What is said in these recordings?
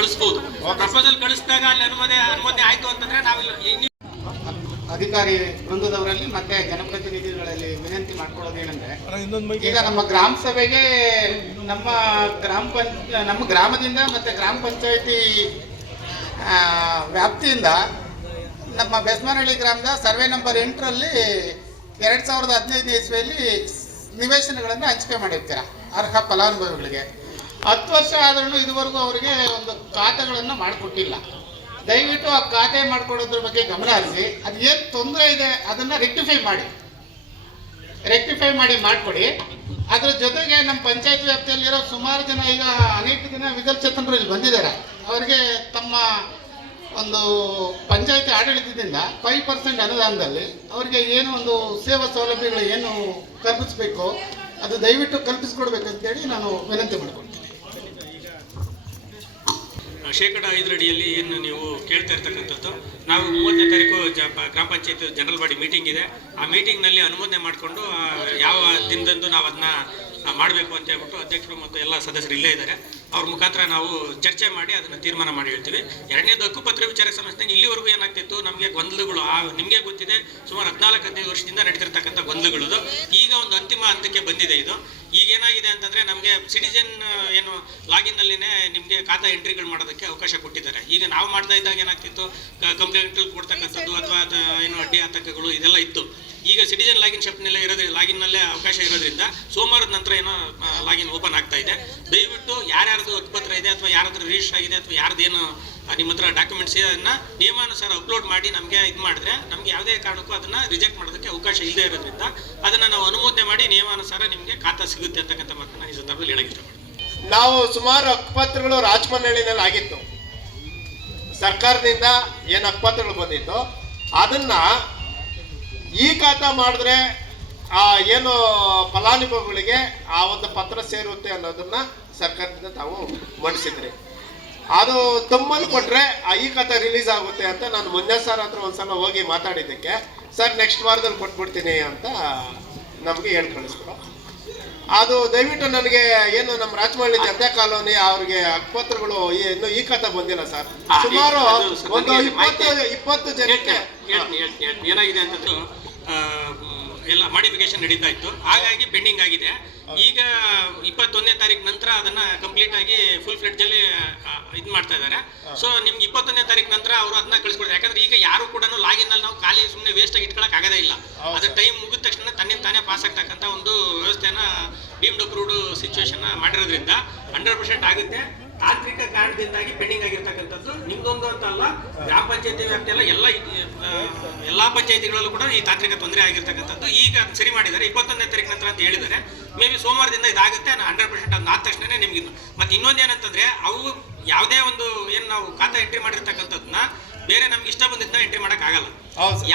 ಕಳಿಸ್ಬೋದು. ಪ್ರಪೋಸಲ್ ಕಳಿಸಿದಾಗ ಅಲ್ಲಿ ಅನುಮೋದನೆ ಆಯ್ತು ಅಂತಂದ್ರೆ ನಾವು ಅಧಿಕಾರಿ ವೃಂದದವರಲ್ಲಿ ಮತ್ತೆ ಜನಪ್ರತಿನಿಧಿಗಳಲ್ಲಿ ವಿನಂತಿ ಮಾಡ್ಕೊಳ್ಳೋದೇನೆಂದ್ರೆ, ಈಗ ನಮ್ಮ ಗ್ರಾಮ ಸಭೆಗೆ ನಮ್ಮ ಗ್ರಾಮದಿಂದ ಮತ್ತೆ ಗ್ರಾಮ ಪಂಚಾಯತಿ ವ್ಯಾಪ್ತಿಯಿಂದ ನಮ್ಮ ಬೆಸ್ಮನಹಳ್ಳಿ ಗ್ರಾಮದ ಸರ್ವೆ ನಂಬರ್ 8ರಲ್ಲಿ 2015 ಇಸ್ವಿಯಲ್ಲಿ ನಿವೇಶನಗಳನ್ನು ಹಂಚಿಕೆ ಮಾಡಿರ್ತೀರ ಅರ್ಹ ಫಲಾನುಭವಿಗಳಿಗೆ. 10 ವರ್ಷ ಆದ್ರೂ ಇದುವರೆಗೂ ಅವರಿಗೆ ಒಂದು ಖಾತೆಗಳನ್ನು ಮಾಡಿಕೊಟ್ಟಿಲ್ಲ. ದಯವಿಟ್ಟು ಆ ಖಾತೆ ಮಾಡ್ಕೊಡೋದ್ರ ಬಗ್ಗೆ ಗಮನ ಹರಿಸಿ. ಅದು ಏನು ತೊಂದರೆ ಇದೆ ಅದನ್ನು ರೆಕ್ಟಿಫೈ ಮಾಡಿ ಮಾಡಿಕೊಡಿ. ಅದ್ರ ಜೊತೆಗೆ ನಮ್ಮ ಪಂಚಾಯತ್ ವ್ಯಾಪ್ತಿಯಲ್ಲಿರೋ ಸುಮಾರು ಜನ ಈಗ ಅನೇಕ ದಿನ ವಿಕಲಚೇತನರು ಇಲ್ಲಿ ಬಂದಿದ್ದಾರೆ. ಅವರಿಗೆ ತಮ್ಮ ಒಂದು ಪಂಚಾಯತಿ ಆಡಳಿತದಿಂದ 5% ಅನುದಾನದಲ್ಲಿ ಅವರಿಗೆ ಏನು ಒಂದು ಸೇವಾ ಸೌಲಭ್ಯಗಳು ಏನು ಕಲ್ಪಿಸಬೇಕು ಅದು ದಯವಿಟ್ಟು ಕಲ್ಪಿಸ್ಕೊಡ್ಬೇಕಂತೇಳಿ ನಾನು ವಿನಂತಿ ಮಾಡ್ಕೊಳ್ತೀನಿ. ಶೇಕಡ 5 ಅಡಿಯಲ್ಲಿ ಏನು ನೀವು ಕೇಳ್ತಾ ಇರ್ತಕ್ಕಂಥದ್ದು, ನಾವು 30ನೇ ತಾರೀಕು ಗ್ರಾಮ ಪಂಚಾಯತ್ ಜನರಲ್ ಬಾಡಿ ಮೀಟಿಂಗ್ ಇದೆ. ಆ ಮೀಟಿಂಗ್ನಲ್ಲಿ ಅನುಮೋದನೆ ಮಾಡಿಕೊಂಡು ಯಾವ ದಿನದಂದು ನಾವು ಅದನ್ನ ಮಾಡಬೇಕು ಅಂತ ಹೇಳ್ಬಿಟ್ಟು ಅಧ್ಯಕ್ಷರು ಮತ್ತು ಎಲ್ಲ ಸದಸ್ಯರು ಇಲ್ಲೇ ಇದ್ದಾರೆ. ಅವ್ರ ಮುಖಾಂತರ ನಾವು ಚರ್ಚೆ ಮಾಡಿ ಅದನ್ನು ತೀರ್ಮಾನ ಮಾಡಿ ಹೇಳ್ತೀವಿ. ಎರಡನೇದು ಹಕ್ಕುಪತ್ರ ವಿಚಾರಕ್ಕೆ ಸಂಬಂಧಿಸಿದಂಗೆ ಇಲ್ಲಿವರೆಗೂ ಏನಾಗ್ತಿತ್ತು, ನಮಗೆ ಗೊಂದಲಗಳು ನಿಮಗೆ ಗೊತ್ತಿದೆ, ಸುಮಾರು 14-15 ವರ್ಷದಿಂದ ನಡೀತಿರ್ತಕ್ಕಂಥ ಗೊಂದಲಗಳು ಈಗ ಒಂದು ಅಂತಿಮ ಹಂತಕ್ಕೆ ಬಂದಿದೆ. ಇದು ಈಗ ಏನಾಗಿದೆ ಅಂತಂದರೆ, ನಮಗೆ ಸಿಟಿಜನ್ ಏನು ಲಾಗಿನ್ನಲ್ಲಿನೇ ನಿಮಗೆ ಖಾತಾ ಎಂಟ್ರಿಗಳು ಮಾಡೋದಕ್ಕೆ ಅವಕಾಶ ಕೊಟ್ಟಿದ್ದಾರೆ. ಈಗ ನಾವು ಮಾಡ್ತಾ ಇದ್ದಾಗ ಏನಾಗ್ತಿತ್ತು, ಕಂಪ್ಲೇಂಟ್ ಕೊಡ್ತಕ್ಕಂಥದ್ದು ಅಥವಾ ಏನು ಅಡ್ಡಿ ಆತಂಕಗಳು ಇದೆಲ್ಲ ಇತ್ತು. ಈಗ ಸಿಟಿಜನ್ ಲಾಗಿನ್ ಶೆಫ್ಟ್ನಲ್ಲೇ ಲಾಗಿನ್ನಲ್ಲೇ ಅವಕಾಶ ಇರೋದ್ರಿಂದ ಸೋಮವಾರದ ನಂತರ ಏನೋ ಲಾಗಿನ್ ಓಪನ್ ಆಗ್ತಾ ಇದೆ. ದಯವಿಟ್ಟು ಯಾರ್ಯಾರ್ದು ಹಕ್ಕುಪತ್ರ ಇದೆ ಅಥವಾ ಯಾರಾದ್ರೂ ರಿಜಿಸ್ಟರ್ ಆಗಿದೆ ಅಥವಾ ಯಾರ್ದೇನು ನಿಮ್ಮ ಹತ್ರ ಡಾಕ್ಯುಮೆಂಟ್ಸ್ ಇದೆ ಅದನ್ನು ನಿಯಮಾನುಸಾರ ಅಪ್ಲೋಡ್ ಮಾಡಿ ನಮಗೆ ಇದು ಮಾಡಿದ್ರೆ ನಮಗೆ ಯಾವುದೇ ಕಾರಣಕ್ಕೂ ಅದನ್ನು ರಿಜೆಕ್ಟ್ ಮಾಡೋದಕ್ಕೆ ಅವಕಾಶ ಇಲ್ಲದೆ ಇರೋದ್ರಿಂದ ಅದನ್ನು ನಾವು ಅನುಮೋದನೆ ಮಾಡಿ ನಿಯಮಾನುಸಾರ ನಿಮಗೆ ಖಾತಾ ಸಿಗುತ್ತೆ ಅಂತಕ್ಕಂಥ ಮಾತನ್ನು ಈ ಸಂದರ್ಭದಲ್ಲಿ ಹೇಳಕ್ಕೆ ಇಷ್ಟಪಡ್ತೀನಿ. ನಾವು ಸುಮಾರು ಹಕ್ಕುಪತ್ರಗಳು ರಾಜಮನೆಹಳ್ಳಿನಲ್ಲಿ ಆಗಿತ್ತು. ಸರ್ಕಾರದಿಂದ ಏನು ಹಕ್ಕುಪತ್ರಗಳು ಬಂದಿತ್ತು ಅದನ್ನ ಈ ಖಾತಾ ಮಾಡಿದ್ರೆ ಏನು ಫಲಾನುಭವಿಗಳಿಗೆ ಆ ಒಂದು ಪತ್ರ ಸೇರುತ್ತೆ ಅನ್ನೋದನ್ನ ಸರ್ಕಾರದಿಂದ ತಾವು ಮಂಡಿಸಿದ್ರಿ. ಅದು ತಮ್ಮಲ್ಲಿ ಕೊಟ್ರೆ ಈ ಖಾತಾ ರಿಲೀಸ್ ಆಗುತ್ತೆ ಅಂತ ನಾನು ಮೊನ್ನೆ ಸರ್ ಹತ್ರ ಒಂದ್ಸಲ ಹೋಗಿ ಮಾತಾಡಿದ್ದಕ್ಕೆ ಸರ್ ನೆಕ್ಸ್ಟ್ ವಾರದಲ್ಲಿ ಕೊಟ್ಬಿಡ್ತೀನಿ ಅಂತ ನಮಗೆ ಹೇಳಿ ಕಳಿಸ್ರು. ಅದು ದಯವಿಟ್ಟು ನನಗೆ ಏನು ನಮ್ಮ ರಾಜಮಹಳ್ಳಿ ಜನತಾ ಕಾಲೋನಿ ಅವ್ರಿಗೆ ಹಕ್ಕುಪತ್ರಗಳು ಇನ್ನು ಈ ಖಾತಾ ಬಂದಿಲ್ಲ ಸರ್. ಸುಮಾರು ಒಂದು 20 ಜನಕ್ಕೆ ಏನಾಗಿದೆ ಅಂತಂದ್ರೆ ಎಲ್ಲ ಮಾಡಿಫಿಕೇಶನ್ ನಡೀತಾ ಇತ್ತು, ಹಾಗಾಗಿ ಪೆಂಡಿಂಗ್ ಆಗಿದೆ. ಈಗ 21ನೇ ತಾರೀಕು ನಂತರ ಅದನ್ನ ಕಂಪ್ಲೀಟ್ ಆಗಿ ಫುಲ್ ಫ್ಲೆಡ್ಜಲ್ಲಿ ಇದು ಮಾಡ್ತಾ ಇದ್ದಾರೆ. ಸೊ ನಿಮ್ಗೆ 21ನೇ ತಾರೀಕು ನಂತರ ಅವರು ಅದನ್ನ ಕಳಿಸ್ಕೊಡ್ತಾರೆ. ಯಾಕಂದ್ರೆ ಈಗ ಯಾರು ಕೂಡ ಲಾಗಿನ್ ಅಲ್ಲಿ ನಾವು ಖಾಲಿ ಸುಮ್ಮನೆ ವೇಸ್ಟ್ ಆಗಿ ಇಟ್ಕೊಳಕ್ ಆಗದೇ ಇಲ್ಲ. ಅದ್ರ ಟೈಮ್ ಮುಗಿದ ತಕ್ಷಣ ತನ್ನಿಂದ ತಾನೇ ಪಾಸ್ ಆಗ್ತಕ್ಕಂಥ ಒಂದು ವ್ಯವಸ್ಥೆನ ಡೀಮ್ಡ್ ಅಪ್ರೂವ್ಡ್ ಸಿಚುವೇಶನ್ ಮಾಡಿರೋದ್ರಿಂದ 100% ಆಗುತ್ತೆ. ತಾಂತ್ರಿಕ ಕಾರಣದಿಂದಾಗಿ ಪೆಂಡಿಂಗ್ ಆಗಿರ್ತಕ್ಕಂಥದ್ದು ನಿಮ್ದೊಂದು ಅಂತ ಅಲ್ಲ, ಗ್ರಾಮ ಪಂಚಾಯತಿ ವ್ಯಾಪ್ತಿಯಲ್ಲ ಎಲ್ಲಾ ಪಂಚಾಯತಿಗಳಲ್ಲೂ ಕೂಡ ಈ ತಾಂತ್ರಿಕ ತೊಂದರೆ ಆಗಿರ್ತಕ್ಕಂಥದ್ದು. ಈಗ ಸರಿ ಮಾಡಿದ್ದಾರೆ 21ನೇ ತಾರೀಕು ನಂತರ ಅಂತ ಹೇಳಿದ್ದಾರೆ. ಮೇ ಬಿ ಸೋಮವಾರದಿಂದ ಇದಾಗುತ್ತೆ. 100% ಅದನ್ನ ಆದ ತಕ್ಷಣ ನಿಮ್ಗೆ. ಮತ್ತೆ ಇನ್ನೊಂದೇನಂತಂದ್ರೆ, ಅವು ಯಾವುದೇ ಒಂದು ಏನು ನಾವು ಖಾತಾ ಎಂಟ್ರಿ ಮಾಡಿರ್ತಕ್ಕಂಥದ್ದನ್ನ ಬೇರೆ ನಮ್ಗೆ ಇಷ್ಟ ಬಂದಿದ್ದನ್ನ ಎಂಟ್ರಿ ಮಾಡಕ್ ಆಗಲ್ಲ.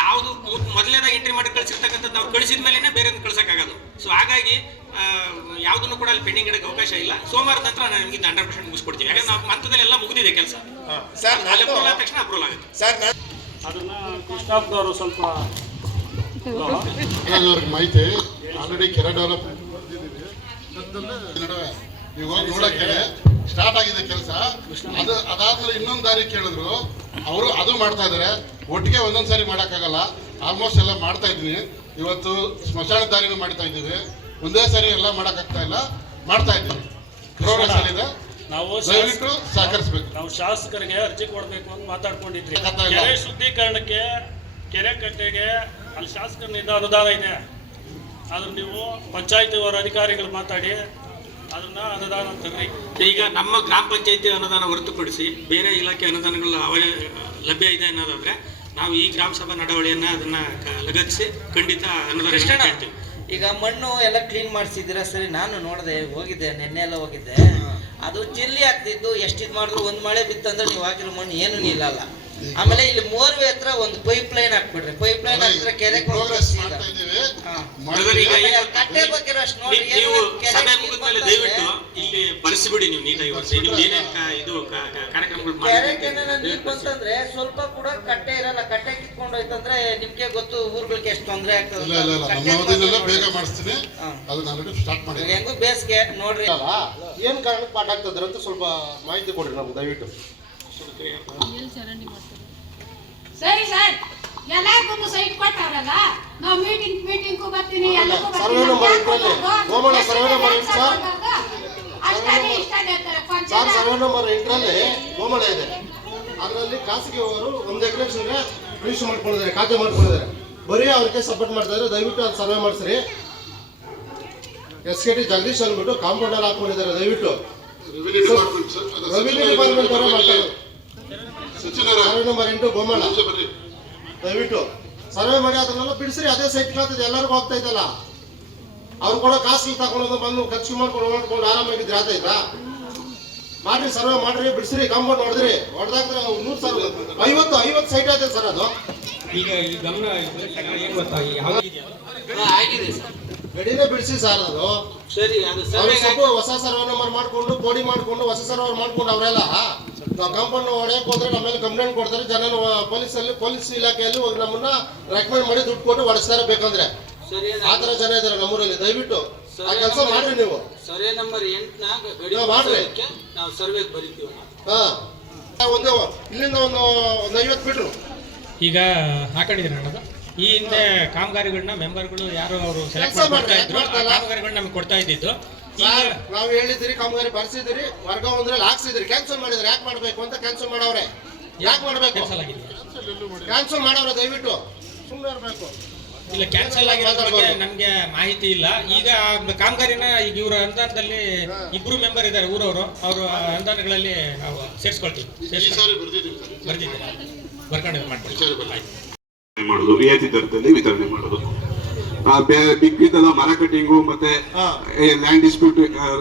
ಯಾವುದು ಮೊದಲನೇದಾಗಿ ಎಂಟ್ರಿ ಮಾಡಿ ಕಳಿಸಿರ್ತಕ್ಕಂಥದ್ದು ನಾವು ಕಳಿಸಿದ ಮೇಲೆನೆ ಬೇರೆ ಕಳ್ಸಕ್ಕಾಗಲ್ಲ. ಸೊ ಹಾಗಾಗಿ ಯಾವುದನ್ನು ಕೂಡ ಅಲ್ಲಿ ಪೆಂಡಿಂಗ್ ಇಡಕ್ಕೆ ಅವಕಾಶ ಇಲ್ಲ. ಸೋಮವಾರದ ನಂತರ ನಾನು ನಿಮ್ಗೆ 100% ಮುಗಿಸ್ಕೊಡ್ತೀವಿ. ಯಾಕಂದ್ರೆ ನಾವು ಹಂತದಲ್ಲಿ ಎಲ್ಲ ಮುಗಿದಿದೆ ಕೆಲಸ. ಅಪ್ರೂವಲ್ ಆದ ತಕ್ಷಣ ಅಪ್ರೂವಲ್ ಆಗುತ್ತೆ. ಅದನ್ನ ಕೃಷ್ಣಪ್ಪನವರು ಸ್ವಲ್ಪ ಮಾಹಿತಿ ಆಲ್ರೆಡಿ ಕೆರೆ ಡೆವಲಪ್ಮೆಂಟ್ ಇವಾಗ ನೋಡಕ್ಕೆ ಸ್ಟಾರ್ಟ್ ಆಗಿದೆ ಕೆಲಸ. ಅದಾದ್ಮೇಲೆ ಇನ್ನೊಂದು ದಾರಿ ಕೇಳಿದ್ರು ಅವರು, ಅದು ಮಾಡ್ತಾ ಇದಾರೆ. ಒಟ್ಟಿಗೆ ಒಂದೊಂದ್ಸಾರಿ ಮಾಡೋಕ್ಕಾಗಲ್ಲ. ಆಲ್ಮೋಸ್ಟ್ ಎಲ್ಲ ಮಾಡ್ತಾ ಇದ್ವಿ. ಇವತ್ತು ಸ್ಮಶಾನ ದಾರಿನೂ ಮಾಡ್ತಾ ಇದ್ದೀವಿ. ಒಂದೇ ಸಾರಿ ಎಲ್ಲ ಮಾಡೋಕ್ಕಾಗ್ತಾ ಇಲ್ಲ, ಮಾಡ್ತಾ ಇದ್ದೀವಿ. ಪ್ರೋಗ್ರೆಸ್ ಇದೆ. ನಾವು ದಯವಿಟ್ಟು ಸಹಕರಿಸಬೇಕು. ನಾವು ಶಾಸಕರಿಗೆ ಅರ್ಜಿ ಕೊಡಬೇಕು ಅಂತ ಮಾತಾಡ್ಕೊಂಡಿದ್ರಿ. ಕೆರೆ ಶುದ್ಧೀಕರಣಕ್ಕೆ, ಕೆರೆ ಕಟ್ಟೆಗೆ ಅಲ್ಲಿ ಶಾಸಕರಿಂದ ಅನುದಾನ ಇದೆ. ಆದ್ರೆ ನೀವು ಪಂಚಾಯತಿ ಅವರ ಅಧಿಕಾರಿಗಳು ಮಾತಾಡಿ ಅದನ್ನ ಅನುದಾನ ತರ್ರಿ. ಈಗ ನಮ್ಮ ಗ್ರಾಮ ಪಂಚಾಯತಿ ಅನುದಾನ ಹೊರತುಪಡಿಸಿ ಬೇರೆ ಇಲಾಖೆ ಅನುದಾನಗಳು ಲಭ್ಯ ಇದೆ ಅನ್ನೋದಾದ್ರೆ ನಾವು ಈ ಗ್ರಾಮ ಸಭಾ ನಡವಳಿಯನ್ನ ಅದನ್ನ ಲಗತ್ತಿಸಿ ಖಂಡಿತ ಅನುದಾನ ಹೇಳ್ತೀವಿ. ಈಗ ಮಣ್ಣು ಎಲ್ಲ ಕ್ಲೀನ್ ಮಾಡಿಸಿದ್ದೀರಾ ಸರಿ. ನಾನು ನೋಡಿದೆ, ಹೋಗಿದ್ದೆ, ನಿನ್ನೆ ಎಲ್ಲ ಹೋಗಿದ್ದೆ. ಅದು ಜಿಲ್ಲಿ ಆಗ್ತಿದ್ದು ಎಷ್ಟಿದ್ ಮಾಡಿದ್ರು ಒಂದು ಮಳೆ ಬಿತ್ತಂದ್ರೆ ನೀವು ಹಾಕಿರೋ ಮಣ್ಣು ಏನು ನಿಲ್ಲಲ್ಲ. ಆಮೇಲೆ ಇಲ್ಲಿ ಮೋರ್ವೆ ಹತ್ರ ಒಂದು ಪೈಪ್ ಲೈನ್ ಹಾಕ್ಬಿಡ್ರಿ. ಪೈಪ್ ಲೈನ್ ಹತ್ರ ಕೆರೆ ಪ್ರೋಗ್ರೆಸ್ ಮಾಡ್ತಾ ಇದ್ದೀವಿ. ಬ್ರದರ್, ಈಗ ಕಟ್ಟೆ ಬಗ್ಗೆ ಅಷ್ಟು ನೋಡಿ. ನೀವು ಸಭೆ ಮುಗಿದ್ಮೇಲೆ ದಯವಿಟ್ಟು ಇಲ್ಲಿ ಬರೆಸಿಬಿಡಿ ನೀವು ನೀಟಾಗಿ ಬರ್ಸಿ. ನೀವು ಏನೇನ್ ಇದು ಕಾರ್ಯಕ್ರಮಗಳು ಕೆರೆಗೆ ನೀರ್ ಬಂತಂದ್ರೆ ಸ್ವಲ್ಪ ಕೂಡ ಕಟ್ಟೆ ಇರಲ್ಲ. ಕಟ್ಟೆ ಕಿತ್ಕೊಂಡು ಹೋಯ್ತಂದ್ರೆ ನಿಮ್ಗೆ ಗೊತ್ತು ಊರುಗಳಿಗೆ ಎಷ್ಟು ತೊಂದರೆ ಆಗ್ತದೆ. ಇಲ್ಲ ಇಲ್ಲ ಇಲ್ಲ, ನಮ್ಮ ಅವಧಿನೆಲ್ಲ ಬೇಗ ಮಾಡಿಸ್ತೀನಿ. ಅದನ್ನ ಆಲ್ರೆಡಿ ಸ್ಟಾರ್ಟ್ ಮಾಡಿ. ಹೆಂಗು ಬೇಸಿಗೆ ನೋಡ್ರಿ. ಏನ್ ಕಾರಣಕ್ಕೆ ಪಾಠ ಆಗ್ತದ್ರ ಅಂತ ಸ್ವಲ್ಪ ಮಾಹಿತಿ ಕೊಡ್ರಿ ನಮ್ಗೆ ದಯವಿಟ್ಟು. ಸರಿ ಸರ್, ಎಲ್ಲಾರ್ಗು ಸೈಟ್ ಕೊಟ್ಟಾರಲ್ಲ, ನಾವು ಮೀಟಿಂಗ್ ಬರ್ತೀನಿ, ಎಲ್ಲಕ್ಕೂ ಸರ್ವೆ ನಂಬರ್ ಇಟ್ರಲ್ಲಿ ಗೋಮಳ ಸರ್ವೆ ನಂಬರ್ ಇಟ್ಟು ಸರ್. ಅಷ್ಟೇ ಇಷ್ಟೇ ಇರ್ತಾರೆ ಸರ್ ಪಂಚಾಯತ್. ಸರ್ವೆ ನಂಬರ್ 8ರಲ್ಲಿ ಗೋಮಳ ಇದೆ. ಅದರಲ್ಲಿ ಖಾಸಗಿಯವರು 1 ಎಕರೆ ರಿಜಿಸ್ಟರ್ ಮಾಡ್ಕೊಂಡಿದ್ದಾರೆ, ಖಾತೆ ಮಾಡ್ಕೊಂಡಿದ್ದಾರೆ. ಬರೀ ಅವ್ರಿಗೆ ಸಪೋರ್ಟ್ ಮಾಡ್ತಾ ಇದ್ದಾರೆ. ದಯವಿಟ್ಟು ಅದು ಸರ್ವೆ ಮಾಡಿಸ್ರಿ. SKT ಜಗದೀಶ್ ಅಂದ್ಬಿಟ್ಟು ಕಾಂಪೌಂಡರ್ ಹಾಕೊಂಡಿದ್ದಾರೆ. ದಯವಿಟ್ಟು ರೆವಿನ್ಯೂ ಡಿಪಾರ್ಟ್ಮೆಂಟ್ ಸರ್, ಅದು ರೆವಿನ್ಯೂ ಡಿಪಾರ್ಟ್ಮೆಂಟ್ ಅವರೇ ಮಾಡ್ತಾರೆ. ಸಚಿನ್ ಅವರೇ, ಸರ್ವೆ ನಂಬರ್ 8 ಗೋಮಳ. ಬರ್ರಿ. ದಯವಿಟ್ಟು ಸರ್ವೆ ಮಾಡಿ ಅದನ್ನೆಲ್ಲ ಬಿಡಿಸ್ರಿ. ಅದೇ ಸೈಟ್ ಕಾಗ್ತದೆ, ಎಲ್ಲರಿಗೂ ಹೋಗ್ತಾ ಇದ್ದಲ್ಲ. ಅವ್ರು ಕೂಡ ಕಾಸು ತಗೊಳ್ಳೋದು ಬಂದು ಖರ್ಚು ಮಾಡ್ಕೊಂಡು ಆರಾಮಾಗಿದ್ರೆ ಆಗ್ತೈತಾ? ಮಾಡ್ರಿ, ಸರ್ವೆ ಮಾಡ್ರಿ, ಬಿಡಿಸ್ರಿ, ಕಾಂಪೌಂಡ್ ಹೊಡೆದ್ರಿ. ಹೊಡೆದಾಕ್ರೆ 100 ಸಾವಿರ 50 ಸೈಟ್ ಆಯ್ತದೆ ಸರ್. ಅದು ಈಗ ಈ ಗಮನ ಏನ್ ಗೊತ್ತಾ, ಆಗಿದೆ ಸರ್. ಗಡಿನೇ ಬಿಡಿಸಿ ಸರ್. ಅದು ಸರಿ, ಅದು ಅವ್ರು ಸ್ವಲ್ಪ ಹೊಸ ಸರ್ವೆ ನಂಬರ್ ಮಾಡ್ಕೊಂಡು ಕೋಡಿ ಮಾಡ್ಕೊಂಡು ಹೊಸ ಸರ್ವೆ ಮಾಡ್ಕೊಂಡು ಅವರೆಲ್ಲ ಕಾಂಪೌಂಡ್ ಹೊಡೆಯಕ್ಕೆ ಹೋದ್ರೆ ನಮ್ಮ ಮೇಲೆ ಕಂಪ್ಲೇಂಟ್ ಕೊಡ್ತಾರೆ. ಜನ ಪೊಲೀಸ್ ಇಲಾಖೆಯಲ್ಲಿ ಹೋಗಿ ನಮ್ಮನ್ನ ರೆಕಮೆಂಡ್ ಮಾಡಿ ದುಡ್ಡು ಕೊಟ್ಟು ಹೊಡಿಸ್ತಾರೆ ಬೇಕಂದ್ರೆ. ಸರಿ, ಆ ತರ ಜನ ಇದ್ದಾರೆ ನಮ್ಮೂರಲ್ಲಿ. ದಯವಿಟ್ಟು ಆ ಕೆಲಸ ಮಾಡ್ರಿ ನೀವು. ಸರ್ವೆ ನಂಬರ್ 8 ಗಡಿ ಮಾಡ್ರಿ. ನಾವು ಸರ್ವೆಗೆ ಬರೀತೀವಿ. ಹಾ, ಒಂದು ಇಲ್ಲಿಂದ ಒಂದು 50 ಮೀಟ್ರು. ಈಗ ಹಾಕೊಂಡಿದ್ರೆ ಅನ್ನೋದು ಈ ಹಿಂದೆ ಕಾಮಗಾರಿಗಳನ್ನ ಮೆಂಬರ್ಗಳು ಯಾರು ಅವರು ಸೆಲೆಕ್ಟ್ ಕೆಲ್ಸ ಮಾಡ್ತಾ ಇದ್ರು, ಆ ಮಾಡ್ತಾರೆ. ಕಾಮಗಾರಿಗಳನ್ನ ನಮ್ಗೆ ಕೊಡ್ತಾ ಇದ್ದಿದ್ದು. ಈಗ ಸರ್, ನಾವು ಹೇಳಿದಿರಿ, ಕಾಮಗಾರಿ ಬರ್ಸಿದಿರಿ, ವರ್ಗ ಒಂದ್ರಲ್ಲಿ ಹಾಕ್ಸಿದಿರಿ, ಕ್ಯಾನ್ಸಲ್ ಮಾಡಿದ್ರೆ ಯಾಕೆ ಮಾಡ್ಬೇಕು ಅಂತ ಕ್ಯಾನ್ಸಲ್ ಮಾಡವ್ರೆ. ಯಾಕೆ ಮಾಡ್ಬೇಕು? ಕ್ಯಾನ್ಸಲ್ ಆಗಿದೆಯಾ? ಕ್ಯಾನ್ಸಲ್ ಮಾಡವ್ರೆ. ದಯವಿಟ್ಟು ಸುಮ್ಮನೆ ಇರಬೇಕು. ಇಲ್ಲ, ಕ್ಯಾನ್ಸಲ್ ಆಗಿರೋದ್ರ ಬಗ್ಗೆ ನಮ್ಗೆ ಮಾಹಿತಿ ಇಲ್ಲ. ಈಗ ಕಾಮಗಾರಿನ ಈಗ ಇವ್ರ ಅನುದಾನದಲ್ಲಿ ಇಬ್ರು ಮೆಂಬರ್ ಇದ್ದಾರೆ ಊರವರು, ಅವರು ಅನುದಾನಗಳಲ್ಲಿ ನಾವು ಸೇರಿಸ್ಕೊಳ್ತೀವಿ. ಈ ಸಾರಿ ಬರ್ದಿದ್ದೀವಿ ಸರ್. ಬರ್ತಿದ್ದೀರಾ? ಬರ್ಕೊಂಡು ಮಾಡ್ತೀವಿ. ಮಾಡೋದು, ರಿಯಾಯಿತಿ ದರದಲ್ಲಿ ವಿತರಣೆ ಮಾಡೋದು. ಮಿಕ್ಕಿದ್ದೆಲ್ಲ ಮರ ಕಟಿಂಗು ಮತ್ತೆ land dispute,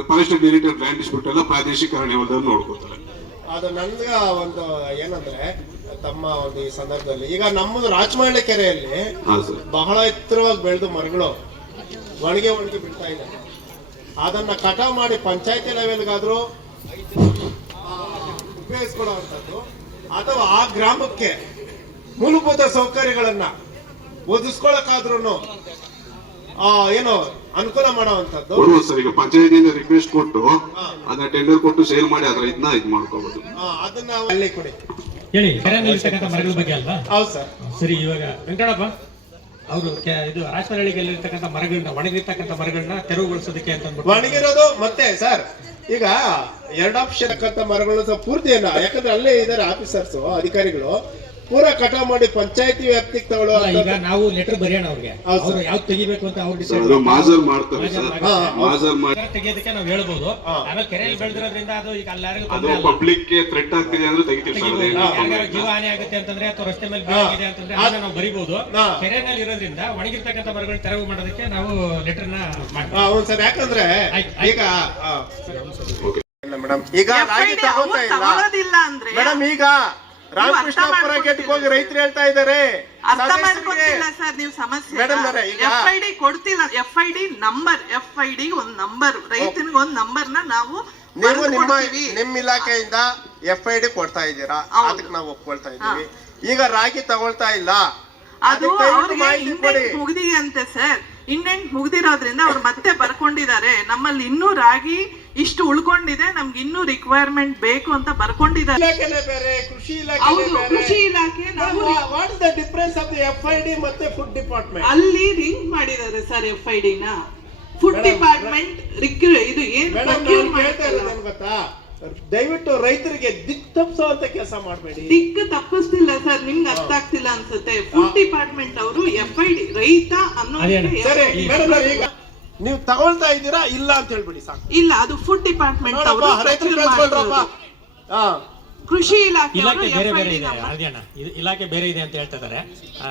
forest related land dispute ಎಲ್ಲ ಪ್ರಾದೇಶಿಕ ಅರಣ್ಯವನ್ನ ನೋಡ್ಕೊತಾರೆ. ಅದು ನನ್ಗ ಒಂದು ಏನಂದ್ರೆ ತಮ್ಮ ಒಂದು ಈ ಸಂದರ್ಭದಲ್ಲಿ ಈಗ ನಮ್ಮದು ರಾಜಮಹಳ್ಳಿ ಕೆರೆಯಲ್ಲಿ ಹಾ ಸರ್, ಬಹಳ ಎತ್ತರವಾಗಿ ಬೆಳೆದು ಮರಗಳು ಒಣಗಿ ಬಿಡ್ತಾ ಇದೆ. ಅದನ್ನ ಕಟಾವ್ ಮಾಡಿ ಪಂಚಾಯತಿ ಲೆವೆಲ್ಗಾದ್ರೂ ಉಪಯೋಗಿಸ್ಕೊಳ್ಳುವಂಥದ್ದು, ಅಥವಾ ಆ ಗ್ರಾಮಕ್ಕೆ ಮೂಲಭೂತ ಸೌಕರ್ಯಗಳನ್ನ ಒದಗಿಸ್ಕೊಳಕಾದ್ರೂ ಏನು ಅನುಕೂಲ ಮಾಡುವಂಥದ್ದು. ಕೊಡ್ಬೋದು ಸರ್. ಈಗ ಪಂಚಾಯತಿಯಿಂದ ರಿಕ್ವೆಸ್ಟ್ ಕೊಟ್ಟು ಅದನ್ನ ಟೆಂಡರ್ ಕೊಟ್ಟು ಸೇಲ್ ಮಾಡಿ ಅದ್ರ ಇದನ್ನ ಇದು ಮಾಡ್ಕೋಬಹುದು. ಅದನ್ನ ಅಲ್ಲಿ ಕೊಡಿ. ಹೇಳಿ, ಕೆರೆಯಲ್ಲಿರ್ತಕ್ಕಂಥ ಮರಗಳ ಬಗ್ಗೆ ಅಲ್ವಾ? ಹೌದು ಸರ್. ಸರಿ, ಇವಾಗ ವೆಂಕಟಪ್ಪ ಅವರು ಇದು ರಾಜಮಹಳ್ಳಿಯಲ್ಲಿರ್ತಕ್ಕಂಥ ಮರಗಳನ್ನ, ಒಣಗಿರ್ತಕ್ಕಂಥ ಮರಗಳನ್ನ ತೆರವುಗೊಳಿಸೋದಕ್ಕೆ ಅಂತ ಅಂದ್ಬಿಟ್ಟು ಒಣಗಿರೋದು ಮತ್ತೆ ಸರ್, ಈಗ 2 ಆಪ್ಷನ್ ಮರಗಳು ಸಹ ಪೂರ್ತಿ ಅಲ್ಲ, ಯಾಕಂದ್ರೆ ಅಲ್ಲೇ ಇದಾರೆ ಆಫೀಸರ್ಸ್, ಅಧಿಕಾರಿಗಳು ಪೂರಾ ಕಟಾವ್ ಮಾಡಿ ಪಂಚಾಯತಿ ವ್ಯಾಪ್ತಿಗೆ ತಗೊಳ್ಳೋ. ಈಗ ನಾವು ಲೆಟರ್ ಬರೆಯೋಣ ಅವ್ರಿಗೆ, ಅವ್ರು ಯಾವ್ದು ತೆಗಿಬೇಕು ಅಂತ ಅವ್ರು ಸರ್, ಅದು ಮಾಜರ್ ಮಾಡ್ತಾರೆ ಸರ್. ಮಾಜರ್ ಮಾಡಿ ತೆಗಿಯೋದಕ್ಕೆ ನಾವು ಹೇಳ್ಬೋದು. ಆಮೇಲೆ ಕೆರೆಯಲ್ಲಿ ಬೆಳೆದಿರೋದ್ರಿಂದ ಅದು ಈಗ ಎಲ್ಲರಿಗೂ ಅದು ಪಬ್ಲಿಕ್ ಗೆ ಥ್ರೆಟ್ ಆಗ್ತಿದೆ ಅಂದ್ರೆ ತೆಗಿತೀವಿ ಸರ್. ಯಾರಿಗಾರ ಜೀವ ಹಾನಿ ಆಗುತ್ತೆ ಅಂತಂದ್ರೆ ಅಥವಾ ರಸ್ತೆ ಮೇಲೆ ಬೀಳಾಗಿದೆ ಅಂತಂದ್ರೆ ಅದನ್ನ ನಾವು ಬರಿಬಹುದು. ಕೆರೆಯಲ್ಲಿ ಇರೋದ್ರಿಂದ ಒಣಗಿರ್ತಕ್ಕಂಥ ಮರಗಳನ್ನ ತೆರವು ಮಾಡೋದಕ್ಕೆ ನಾವು ಲೆಟರ್ ನ ಮಾಡ್ತೀವಿ. ಹೌದು ಸರ್, ಯಾಕಂದ್ರೆ ಈಗ ಮೇಡಮ್ ಈಗ ರಾಗಿ ತಗೋತಾ ಇಲ್ಲ ಮೇಡಮ್. ಈಗ ರಾಮಕೃಷ್ಣಪುರ ಗೇಟ್ಗೆ ಹೋಗಿ ರೈತರು ಹೇಳ್ತಾ ಇದ್ದಾರೆ, ಅರ್ಥ ಮಾಡ್ಕೊತಿಲ್ಲ ಸರ್ ನೀವು ಸಮಸ್ಯೆ. FID ಕೊಡ್ತಿಲ್ಲ. FID ನಂಬರ್, FID ಒಂದ್ ನಂಬರ್, ರೈತನಿಗೆ ಒಂದ್ ನಂಬರ್ನ ನಾವು ನೀವು ನಿಮ್ಮ ಇಲಾಖೆಯಿಂದ FID ಕೊಡ್ತಾ ಇದ್ದೀರಾ, ಅದಕ್ಕೆ ನಾವು ಒಪ್ಕೊಳ್ತಾ ಇದ್ದೀವಿ. ಈಗ ರಾಗಿ ತಗೊಳ್ತಾ ಇಲ್ಲ, ಅದು ಅವ್ರಿಗೆ ಇಂಡೆಂಟ್ ಮುಗ್ದಿದೆಯಂತೆ ಸರ್. ಇಂಡೆಂಟ್ ಮುಗ್ದಿರೋದ್ರಿಂದ ಅವ್ರು ಮತ್ತೆ ಬರ್ಕೊಂಡಿದ್ದಾರೆ, ನಮ್ಮಲ್ಲಿ ಇನ್ನೂ ರಾಗಿ ಇಷ್ಟು ಉಳ್ಕೊಂಡಿದೆ, ನಮ್ಗೆ ಇನ್ನೂ ರಿಕ್ವೈರ್ಮೆಂಟ್ ಬೇಕು ಅಂತ ಬರ್ಕೊಂಡಿದ್ದಾರೆ. ಇಲಾಖೆನೇ ಬೇರೆ, ಕೃಷಿ ಇಲಾಖೆ ಹೌದು, ಕೃಷಿ ಇಲಾಖೆ what is the difference of the FID ಮತ್ತೆ ಫುಡ್ ಡಿಪಾರ್ಟ್ಮೆಂಟ್? ಅಲ್ಲಿ ಲಿಂಕ್ ಮಾಡಿದ್ದಾರೆ ಸರ್ FID ನ. ಫುಡ್ ಡಿಪಾರ್ಟ್ಮೆಂಟ್ ಇದು ಏನ್ ಪ್ರೊಕ್ಯೂರ್ ಮಾಡ್ತಾ ಇರೋದು ಗೊತ್ತಾ? ದಯವಿಟ್ಟು ರೈತರಿಗೆ ದಿಕ್ಕು ತಪ್ಪಿಸುವಂತ ಕೆಲಸ ಮಾಡಬೇಡಿ. ದಿಕ್ಕು ತಪ್ಪಿಸ್ತಿಲ್ಲ ಸರ್, ನಿಮ್ಗೆ ಅರ್ಥ ಆಗ್ತಿಲ್ಲ ಅನ್ಸುತ್ತೆ. ಫುಡ್ ಡಿಪಾರ್ಟ್ಮೆಂಟ್ ಅವರು FID ರೈತ ಅನ್ನೋ ಸರಿ ಮೇಡಮ್, ಈಗ ನೀವು ತಗೊಳ್ತಾ ಇದ್ದೀರಾ ಇಲ್ಲ ಅಂತ ಹೇಳ್ಬಿಡಿ ಸಾಕು. ಇಲ್ಲ, ಅದು ಫುಡ್ ಡಿಪಾರ್ಟ್ಮೆಂಟ್ ಅವರು ಕೃಷಿ ಇಲಾಖೆ ಬೇರೆ ಬೇರೆ ಇದೆ. ಅದೇನ ಇಲಾಖೆ ಬೇರೆ ಇದೆ ಅಂತ ಹೇಳ್ತಾ ಇದಾರೆ.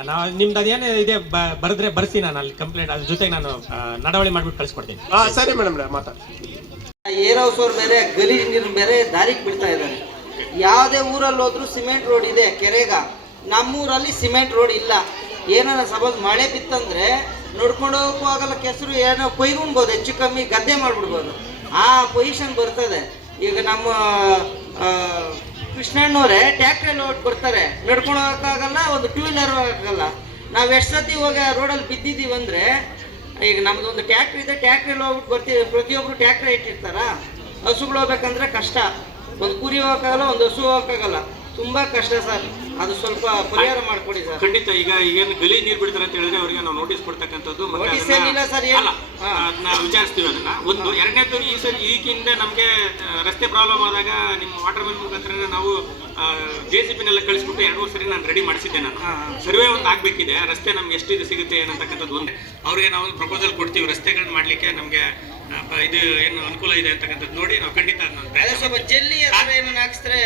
ನಾವು ನಿಮ್ದು ಅದೇನು ಇದೆ ಬರೆದ್ರೆ ಬರ್ಸಿ, ನಾನು ಅಲ್ಲಿ ಕಂಪ್ಲೇಂಟ್ ಅದ್ರ ಜೊತೆಗೆ ನಾನು ನಡವಳಿ ಮಾಡ್ಬಿಟ್ಟು ಕಳ್ಸಿಕೊಡ್ತೀನಿ. ಸರಿ ಮೇಡಮ್, ಮಾತಾಡಿ. ಏರ್ ಹೌಸ್ ಅವ್ರು ಬೇರೆ, ಗಲೀಜ್ ನೀರು ಬೇರೆ ದಾರಿಗೆ ಬಿಡ್ತಾ ಇದ್ದಾರೆ. ಯಾವುದೇ ಊರಲ್ಲಿ ಹೋದ್ರೂ ಸಿಮೆಂಟ್ ರೋಡ್ ಇದೆ ಕೆರೆಗ. ನಮ್ಮೂರಲ್ಲಿ ಸಿಮೆಂಟ್ ರೋಡ್ ಇಲ್ಲ. ಏನಾರ ಸಪೋಸ್ ಮಳೆ ಬಿತ್ತಂದ್ರೆ ನೋಡ್ಕೊಂಡು ಹೋಗೋಕ್ಕೂ ಆಗಲ್ಲ, ಕೆಸರು ಏನೋ ಕೊಯ್ದುಣ್ಬೋದು, ಹೆಚ್ಚು ಕಮ್ಮಿ ಗದ್ದೆ ಮಾಡಿಬಿಡ್ಬೋದು. ಆ ಪೊಸಿಷನ್ ಬರ್ತದೆ. ಈಗ ನಮ್ಮ ಕೃಷ್ಣಣ್ಣವರೇ ಟ್ಯಾಕ್ಟ್ರಲ್ಲಿ ಹೋಗಿ ಬರ್ತಾರೆ, ನಡ್ಕೊಂಡು ಹೋಗೋಕ್ಕಾಗಲ್ಲ, ಒಂದು ಟೂ ವೀಲರ್ ಹೋಗೋಕ್ಕಾಗಲ್ಲ. ನಾವು ಎಷ್ಟು ಸತಿ ಹೋಗಿ ರೋಡಲ್ಲಿ ಬಿದ್ದಿದ್ದೀವಿ ಅಂದರೆ, ಈಗ ನಮ್ದು ಒಂದು ಟ್ಯಾಕ್ಟ್ರಿ ಇದೆ, ಟ್ಯಾಕ್ಟ್ರಿಯಲ್ಲಿ ಹೋಗ್ಬಿಟ್ಟು ಬರ್ತೀವಿ. ಪ್ರತಿಯೊಬ್ಬರು ಟ್ಯಾಕ್ಟ್ರಿ ಇಟ್ಟಿರ್ತಾರ. ಹಸುಗಳು ಹೋಗ್ಬೇಕಂದ್ರೆ ಕಷ್ಟ, ಒಂದು ಕುರಿ ಹೋಗೋಕ್ಕಾಗಲ್ಲ, ಒಂದು ಹಸು ಹೋಗೋಕ್ಕಾಗಲ್ಲ, ತುಂಬ ಕಷ್ಟ ಸರ್. ಅದು ಸ್ವಲ್ಪ ಪರಿಹಾರ ಮಾಡಿಕೊಡಿ ಸರ್. ಖಂಡಿತ. ಈಗ ಏನು ಗಲೀಜ್ ನೀರು ಬಿಡ್ತಾರೆ ಅಂತ ಹೇಳಿದ್ರೆ ಅವರಿಗೆ ನಾವು ನೋಟಿಸ್ ಕೊಡ್ತಕ್ಕಂಥದ್ದು, ನೋಟಿಸ್ ಏನಿಲ್ಲ ಸರ್, ಅದನ್ನ ವಿಚಾರಿಸ್ತೀವಿ. ಅದನ್ನ ಒಂದು. ಎರಡನೇದು, ಈ ಸರಿ ಈಗಿಂದ ನಮಗೆ ರಸ್ತೆ ಪ್ರಾಬ್ಲಮ್ ಆದಾಗ ನಿಮ್ಮ ವಾಟರ್ ಮ್ಯಾನ್ ಮುಖಾಂತರ ನಾವು JCB ಕಳಿಸ್ಬಿಟ್ಟು 2 ಸರಿ ನಾನು ರೆಡಿ ಮಾಡಿಸಿದ್ದೆ. ನಾನು ಸರ್ವೆ ಒಂದು ಆಗಬೇಕಿದೆ, ರಸ್ತೆ ನಮ್ಗೆ ಎಷ್ಟಿದೆ ಸಿಗುತ್ತೆ ಏನಂತಕ್ಕಂಥದ್ದು ಒಂದು ಅವ್ರಿಗೆ ನಾವು ಒಂದು ಪ್ರಪೋಸಲ್ ಕೊಡ್ತೀವಿ. ರಸ್ತೆಗಳನ್ನ ಮಾಡಲಿಕ್ಕೆ ನಮಗೆ ಇದು ಏನು ಅನುಕೂಲ ಇದೆ ಅಂತಕ್ಕಂಥದ್ದು ನೋಡಿ ನಾವು ಖಂಡಿತ ಸ್ವಲ್ಪ ಜಲ್ಲಿ ಹಾಕಿಸ್ತಾರೆ.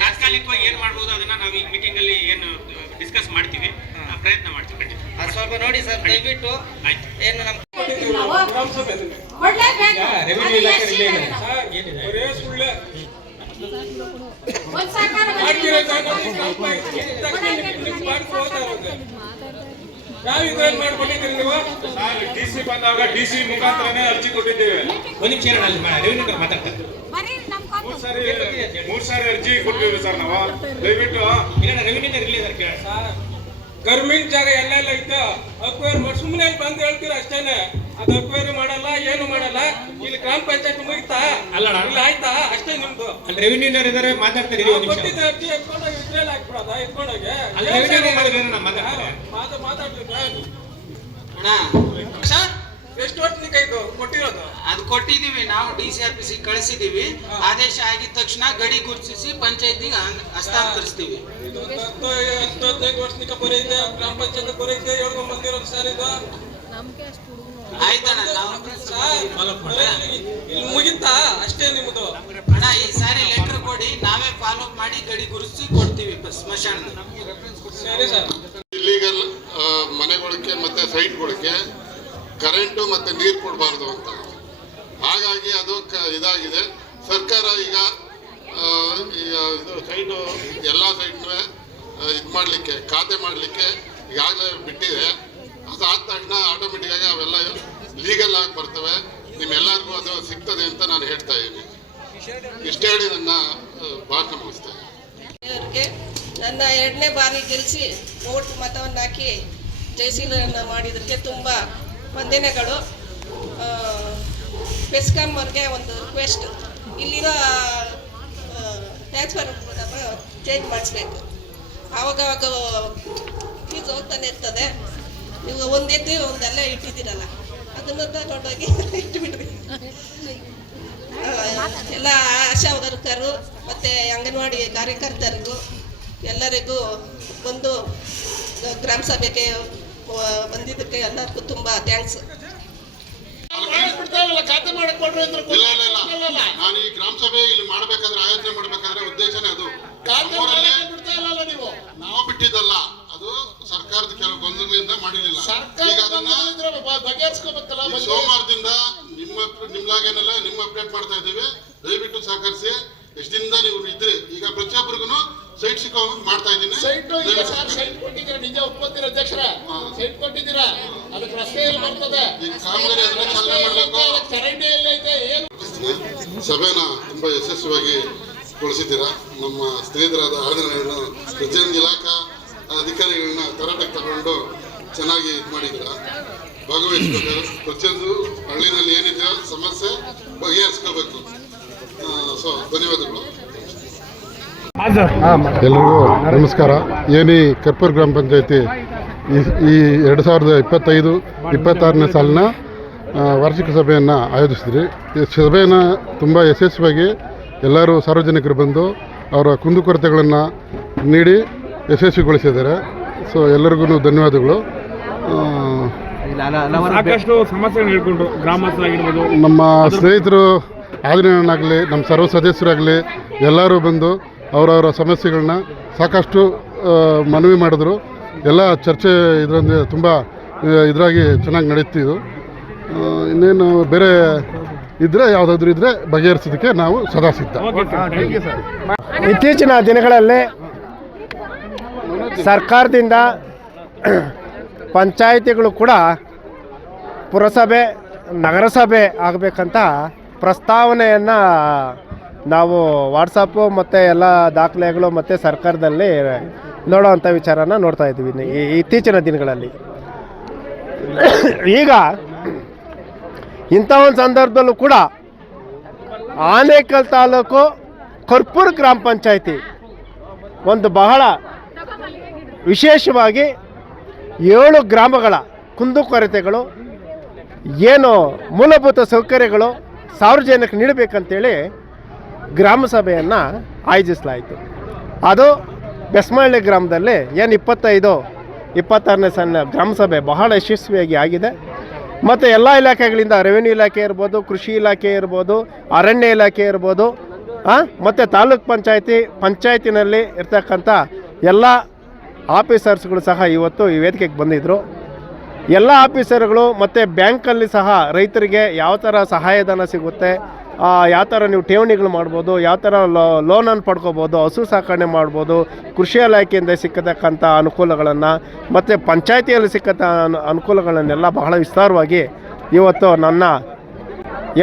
ತಾತ್ಕಾಲಿಕವಾಗಿ ಏನು ಮಾಡ್ಬೋದು ಅದನ್ನ ನಾವು ಈ ಮೀಟಿಂಗ್ ಅಲ್ಲಿ ಏನು ಡಿಸ್ಕಸ್ ಮಾಡ್ತೀವಿ, ಪ್ರಯತ್ನ ಮಾಡ್ತೀವಿ ಖಂಡಿತ. ಅದು ಸ್ವಲ್ಪ ನೋಡಿ ಸರ್ ದಯವಿಟ್ಟು. ಆಯ್ತು. ಏನು ನಮ್ಮ ಕೊಡ್ಲೇಬೇಕು. ರೆವಿನ್ಯೂ ಇಲಾಖೆ ಒಂದ್ ಸರ್ಕಾರ DC ಬಂದಾಗ DC ಮುಖಾಂತರನೇ ಅರ್ಜಿ ಕೊಟ್ಟಿದ್ದೇವೆ. ಒಂದು ನಿಮಿಷ ರೆವಿನ್ಯೂ ಮಾತಾಡ್ತಾರೆ. ಬರೀ ನಮ್ ಮೂರ್ ಸಾರಿ ಅರ್ಜಿ ಕೊಟ್ಟಿದ್ದೀವಿ ಸರ್ ನಾವು. ದಯವಿಟ್ಟು ರೆವಿನ್ಯೂ ರಿಲೀಸ್ ಗೌರ್ಮೆಂಟ್ ಜಾಗ ಎಲ್ಲೆಲ್ಲ ಇತ್ತು ಅಕ್ವೈರ್ ಮಾಡಿ ಸುಮ್ಮನೆ ಬಂದು ಹೇಳ್ತೀರ ಅಷ್ಟೇನೆ. ಅದು ಅಕ್ವೈರ್ ಮಾಡಲ್ಲ, ಏನು ಮಾಡಲ್ಲ. ಇಲ್ಲಿ ಗ್ರಾಮ ಪಂಚಾಯತ್ ಮುಗಿತಾ ಅಲ್ಲ ಇಲ್ಲ ಆಯ್ತಾ ಅಷ್ಟೇ ನಿಮ್ದು. ಅಲ್ಲಿ ರೆವಿನ್ಯೂ ಇದ್ದಾರೆ ಮಾತಾಡ್ತಾರೆ. ಕೊಟ್ಟಿದ್ದ ಅರ್ಜಿ ಎತ್ಕೊಂಡೋಗಿ ಇದ್ರಲ್ಲಿ ಹಾಕ್ಬಿಡೋದ ಎತ್ಕೊಂಡೋಗಿ ಮಾತಾಡ್ಲಿಕ್ಕೆ ಎಷ್ಟು ವರ್ಷಕ್ಕೆ ಇದು ಕೊಟ್ಟಿರೋದು? ಅದು ಕೊಟ್ಟಿದ್ದೀವಿ ನಾವು, DC ಆಫೀಸಿಗೆ ಕಳಿಸಿದ್ದೀವಿ. ಆದೇಶ ಆಗಿದ ತಕ್ಷಣ ಗಡಿ ಗುರುತಿಸಿ ಪಂಚಾಯತಿಗೆ ಹಸ್ತಾಂತರಿಸ್ತೀವಿ. ಇದು 10-15 ವರ್ಷಕ್ಕೆ ಬರೀತೆ, ಗ್ರಾಮ ಪಂಚಾಯತ್ ಬರೀತೆ ಹೇಳ್ಕೊಂಡ್ ಬಂದಿರೋದು ಸರ್. ಇದು ಆಯ್ತಣ್ಣ, ಇಲ್ಲಿ ಮುಗಿತಾ ಅಷ್ಟೇ ನಿಮ್ದು. ಅಣ್ಣ ಈ ಸಾರಿ ಲೆಟರ್ ಕೊಡಿ, ನಾವೇ ಫಾಲೋ ಮಾಡಿ ಗಡಿ ಗುರುತಿಸಿ ಕೊಡ್ತೀವಿ ಸ್ಮಶಾನದ. ಸರಿ ಸರ್. ಇಲ್ಲಿಗಲ್ ಮನೆಗಳಿಗೆ ಮತ್ತೆ ಸೈಟ್ಗಳಿಗೆ ಕರೆಂಟು ಮತ್ತು ನೀರು ಕೊಡಬಾರ್ದು ಅಂತ. ಹಾಗಾಗಿ ಅದು ಇದಾಗಿದೆ. ಸರ್ಕಾರ ಈಗ ಇದು ಸೈಟು ಎಲ್ಲ ಸೈಟ್ನೂ ಇದು ಮಾಡಲಿಕ್ಕೆ ಖಾತೆ ಮಾಡಲಿಕ್ಕೆ ಈಗಾಗಲೇ ಬಿಟ್ಟಿದೆ. ಅದಾದ ತಕ್ಷಣ ಆಟೋಮೆಟಿಕ್ಕಾಗಿ ಅವೆಲ್ಲ ಲೀಗಲ್ ಆಗಿ ಬರ್ತವೆ. ನಿಮ್ಮೆಲ್ಲರಿಗೂ ಅದು ಸಿಗ್ತದೆ ಅಂತ ನಾನು ಹೇಳ್ತಾ ಇದ್ದೀನಿ. ಇಷ್ಟೇ ಹೇಳಿ ನನ್ನ ಭಾಷಣ ಮುಗಿಸ್ತೇನೆ. ನನ್ನ 2ನೇ ಬಾರಿ ಗೆಲ್ಲಿಸಿ ಓಟ್ ಮತವನ್ನು ಹಾಕಿ ಜಯಶೀಲರನ್ನ ಮಾಡಿದ್ದಕ್ಕೆ ತುಂಬ ವಂದನೆಗಳು. ಬೆಸ್ಕಾಂ ಅವ್ರಿಗೆ ಒಂದು ರಿಕ್ವೆಸ್ಟ್, ಇಲ್ಲಿರೋ ಟ್ರಾನ್ಸ್ಫರ್ ಚೇಂಜ್ ಮಾಡಿಸ್ಬೇಕು. ಆವಾಗವಾಗ ಫೀಸ್ ಹೋಗ್ತಾನೆ ಇರ್ತದೆ. ನೀವು ಒಂದೆದ್ದು ಒಂದೆಲ್ಲ ಇಟ್ಟಿದ್ದೀರಲ್ಲ, ಅದನ್ನು ತಗೊಂಡೋಗಿ ಇಟ್ಟುಬಿಡ್ರಿ. ಎಲ್ಲ ಆಶಾ ವರ್ಕರು ಮತ್ತು ಅಂಗನವಾಡಿ ಕಾರ್ಯಕರ್ತರಿಗೂ ಎಲ್ಲರಿಗೂ ಬಂದು ಗ್ರಾಮ ಸಭೆಗೆ ಬಂದಿದ್ದಕ್ಕೆ ಎಲ್ಲರಿಗೂ ತುಂಬ ಥ್ಯಾಂಕ್ಸ್. ಇಲ್ಲ, ನಾನು ಈ ಗ್ರಾಮ ಸಭೆ ಇಲ್ಲಿ ಮಾಡ್ಬೇಕಾದ್ರೆ, ಆಯೋಜನೆ ಮಾಡ್ಬೇಕಾದ್ರೆ ಉದ್ದೇಶನೇ ಅದು. ನಾವು ಬಿಟ್ಟಿದ್ದಲ್ಲ, ಅದು ಸರ್ಕಾರದ ಕೆಲವು ಗೊಂದಲದಿಂದ ಮಾಡಿರಲಿಲ್ಲ. ಈಗ ಅದನ್ನ ಸೋಮವಾರದಿಂದ ನಿಮ್ಲಾಗೇನೆಲ್ಲ ನಿಮ್ಮ ಅಪ್ಡೇಟ್ ಮಾಡ್ತಾ ಇದ್ದೀವಿ. ದಯವಿಟ್ಟು ಸಹಕರಿಸಿ. ಎಷ್ಟು ದಿನದ ನೀವು ಇದ್ರಿ, ಈಗ ಪ್ರತಿಯೊಬ್ಬರಿಗೂ ಸೈಟ್ ಸಿಕ್ಕೋ ಮಾಡ್ತಾ ಇದ್ದೀನಿ. ಸೈಟ್ ಕೊಟ್ಟಿದ್ದೀರಾ, ನಿಜ ಒಪ್ಪತ್ತೀರ ಅಧ್ಯಕ್ಷರ? ಸೈಟ್ ಕೊಟ್ಟಿದ್ದೀರಾ, ಅದಕ್ಕೆ ರಸ್ತೆ ಎಲ್ಲಿ ಬರ್ತದೆ? ಈಗ ಕಾಮಗಾರಿ ಅದನ್ನ ಚಾಲನೆ ಮಾಡಬೇಕು. ಚರಂಡಿ ಎಲ್ಲೈತೆ? ಏನು ಸಭೆನ ತುಂಬಾ ಯಶಸ್ವಿಯಾಗಿ ಗೊಳಿಸಿದ್ದೀರಾ. ನಮ್ಮ ಸ್ನೇಹಿತರಾದ ಆದಿನಾರಾಯಣ ಪ್ರತಿಯೊಂದು ಇಲಾಖಾ ಅಧಿಕಾರಿಗಳನ್ನ ತರಬೇತಿ ತಗೊಂಡು ಚೆನ್ನಾಗಿ ಇದು ಮಾಡಿದ್ದೀರಾ. ಭಾಗವಹಿಸ್ಬೇಕು. ಪ್ರತಿಯೊಂದು ಹಳ್ಳಿನಲ್ಲಿ ಏನಿದೆ ಸಮಸ್ಯೆ ಬಗೆಹರಿಸ್ಕೋಬೇಕು. ಸೊ ಧನ್ಯವಾದಗಳು. ಎಲ್ರಿಗೂ ನಮಸ್ಕಾರ. ಏನಿ ಕರ್ಪೂರ್ ಗ್ರಾಮ ಪಂಚಾಯತಿ ಈ 2025-26ನೇ ಸಾಲಿನ ವಾರ್ಷಿಕ ಸಭೆಯನ್ನು ಆಯೋಜಿಸಿದ್ರಿ. ಈ ಸಭೆಯನ್ನು ತುಂಬ ಯಶಸ್ವಿಯಾಗಿ ಎಲ್ಲರೂ ಸಾರ್ವಜನಿಕರು ಬಂದು ಅವರ ಕುಂದುಕೊರತೆಗಳನ್ನು ನೀಡಿ ಯಶಸ್ವಿಗೊಳಿಸಿದ್ದಾರೆ. ಸೊ ಎಲ್ಲರಿಗೂ ಧನ್ಯವಾದಗಳು. ಸಾಕಷ್ಟು ಸಮಸ್ಯೆಗಳನ್ನ ಹೇಳ್ಕೊಂಡು ಗ್ರಾಮಸ್ಥರಾಗಿರ್ಬೋದು, ನಮ್ಮ ಸ್ನೇಹಿತರು ಆದಿನಾರಾಯಣಾಗಲಿ, ನಮ್ಮ ಸರ್ವ ಸದಸ್ಯರಾಗಲಿ ಎಲ್ಲರೂ ಬಂದು ಅವರವರ ಸಮಸ್ಯೆಗಳನ್ನ ಸಾಕಷ್ಟು ಮನವಿ ಮಾಡಿದ್ರು. ಎಲ್ಲ ಚರ್ಚೆ ಇದರಿಂದ ತುಂಬ ಇದರಾಗಿ ಚೆನ್ನಾಗಿ ನಡೀತಿದ್ದು. ಇನ್ನೇನು ಬೇರೆ ಇದ್ದರೆ ಯಾವುದಾದ್ರೂ ಇದ್ದರೆ ಬಗೆಹರಿಸೋದಕ್ಕೆ ನಾವು ಸದಾ ಸಿದ್ಧ. ಇತ್ತೀಚಿನ ದಿನಗಳಲ್ಲಿ ಸರ್ಕಾರದಿಂದ ಪಂಚಾಯಿತಿಗಳು ಕೂಡ ಪುರಸಭೆ ನಗರಸಭೆ ಆಗಬೇಕಂತ ಪ್ರಸ್ತಾವನೆಯನ್ನು ನಾವು ವಾಟ್ಸಪ್ಪು ಮತ್ತು ಎಲ್ಲ ದಾಖಲೆಗಳು ಮತ್ತು ಸರ್ಕಾರದಲ್ಲಿ ನೋಡೋವಂಥ ವಿಚಾರನ ನೋಡ್ತಾ ಇದ್ದೀವಿ ಇತ್ತೀಚಿನ ದಿನಗಳಲ್ಲಿ. ಈಗ ಇಂಥ ಒಂದು ಸಂದರ್ಭದಲ್ಲೂ ಕೂಡ ಆನೇಕಲ್ ತಾಲೂಕು ಕರ್ಪೂರ ಗ್ರಾಮ ಪಂಚಾಯಿತಿ ಒಂದು ಬಹಳ ವಿಶೇಷವಾಗಿ 7 ಗ್ರಾಮಗಳ ಕುಂದುಕೊರತೆಗಳು ಏನು ಮೂಲಭೂತ ಸೌಕರ್ಯಗಳು ಸಾರ್ವಜನಿಕರಿಗೆ ನೀಡಬೇಕಂತೇಳಿ ಗ್ರಾಮ ಸಭೆಯನ್ನು ಆಯೋಜಿಸಲಾಯಿತು. ಅದು ಬೆಸ್ಮಹಳ್ಳಿ ಗ್ರಾಮದಲ್ಲಿ ಏನು 25-26ನೇ ಸಣ್ಣ ಗ್ರಾಮ ಸಭೆ ಬಹಳ ಯಶಸ್ವಿಯಾಗಿ ಆಗಿದೆ. ಮತ್ತು ಎಲ್ಲ ಇಲಾಖೆಗಳಿಂದ ರೆವೆನ್ಯೂ ಇಲಾಖೆ ಇರ್ಬೋದು, ಕೃಷಿ ಇಲಾಖೆ ಇರ್ಬೋದು, ಅರಣ್ಯ ಇಲಾಖೆ ಇರ್ಬೋದು, ಮತ್ತು ತಾಲೂಕ್ ಪಂಚಾಯತಿನಲ್ಲಿ ಇರ್ತಕ್ಕಂಥ ಎಲ್ಲ ಆಫೀಸರ್ಸ್ಗಳು ಸಹ ಇವತ್ತು ಈ ವೇದಿಕೆಗೆ ಬಂದಿದ್ದರು. ಎಲ್ಲ ಆಫೀಸರ್ಗಳು ಮತ್ತು ಬ್ಯಾಂಕಲ್ಲಿ ಸಹ ರೈತರಿಗೆ ಯಾವ ಥರ ಸಹಾಯಧನ ಸಿಗುತ್ತೆ, ಯಾವ ಥರ ನೀವು ಠೇವಣಿಗಳು ಮಾಡ್ಬೋದು, ಯಾವ ಥರ ಲೋನನ್ನು ಪಡ್ಕೋಬೋದು, ಹಸು ಸಾಕಣೆ ಮಾಡ್ಬೋದು, ಕೃಷಿ ಇಲಾಖೆಯಿಂದ ಸಿಕ್ಕತಕ್ಕಂಥ ಅನುಕೂಲಗಳನ್ನು ಮತ್ತು ಪಂಚಾಯಿತಿಯಲ್ಲಿ ಸಿಕ್ಕಂಥ ಅನುಕೂಲಗಳನ್ನೆಲ್ಲ ಬಹಳ ವಿಸ್ತಾರವಾಗಿ ಇವತ್ತು ನನ್ನ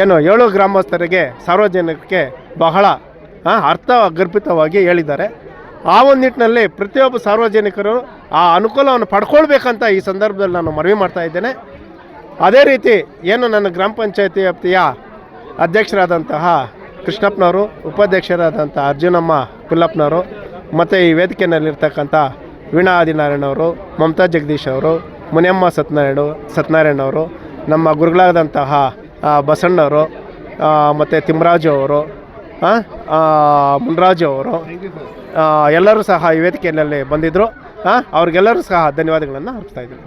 7 ಗ್ರಾಮಸ್ಥರಿಗೆ ಸಾರ್ವಜನಿಕರಿಗೆ ಬಹಳ ಅರ್ಥಗರ್ಭಿತವಾಗಿ ಹೇಳಿದ್ದಾರೆ. ಆ ಒಂದು ನಿಟ್ಟಿನಲ್ಲಿ ಪ್ರತಿಯೊಬ್ಬ ಸಾರ್ವಜನಿಕರು ಆ ಅನುಕೂಲವನ್ನು ಪಡ್ಕೊಳ್ಬೇಕಂತ ಈ ಸಂದರ್ಭದಲ್ಲಿ ನಾನು ಮನವಿ ಮಾಡ್ತಾ ಇದ್ದೇನೆ. ಅದೇ ರೀತಿ ಏನು ನನ್ನ ಗ್ರಾಮ ಪಂಚಾಯತಿ ವ್ಯಾಪ್ತಿಯ ಅಧ್ಯಕ್ಷರಾದಂತಹ ಕೃಷ್ಣಪ್ಪನವರು, ಉಪಾಧ್ಯಕ್ಷರಾದಂಥ ಅರ್ಜುನಮ್ಮ ಪಿಲ್ಲಪ್ಪನವರು, ಮತ್ತು ಈ ವೇದಿಕೆಯಲ್ಲಿರ್ತಕ್ಕಂಥ ವೀಣಾ ಆದಿನಾರಾಯಣವರು, ಮಮತಾ ಜಗದೀಶ್ ಅವರು, ಮುನಿಯಮ್ಮ ಸತ್ಯನಾರಾಯಣವರು, ನಮ್ಮ ಗುರುಗಳಾದಂತಹ ಬಸಣ್ಣವರು, ಮತ್ತು ತಿಮ್ಮರಾಜು ಅವರು, ಮುನ್ರಾಜು ಅವರು, ಎಲ್ಲರೂ ಸಹ ಈ ವೇದಿಕೆಯಲ್ಲಿ ಬಂದಿದ್ದರು. ಅವ್ರಿಗೆಲ್ಲರೂ ಸಹ ಧನ್ಯವಾದಗಳನ್ನು ಅರ್ಪಿಸ್ತಾ ಇದ್ದೀನಿ.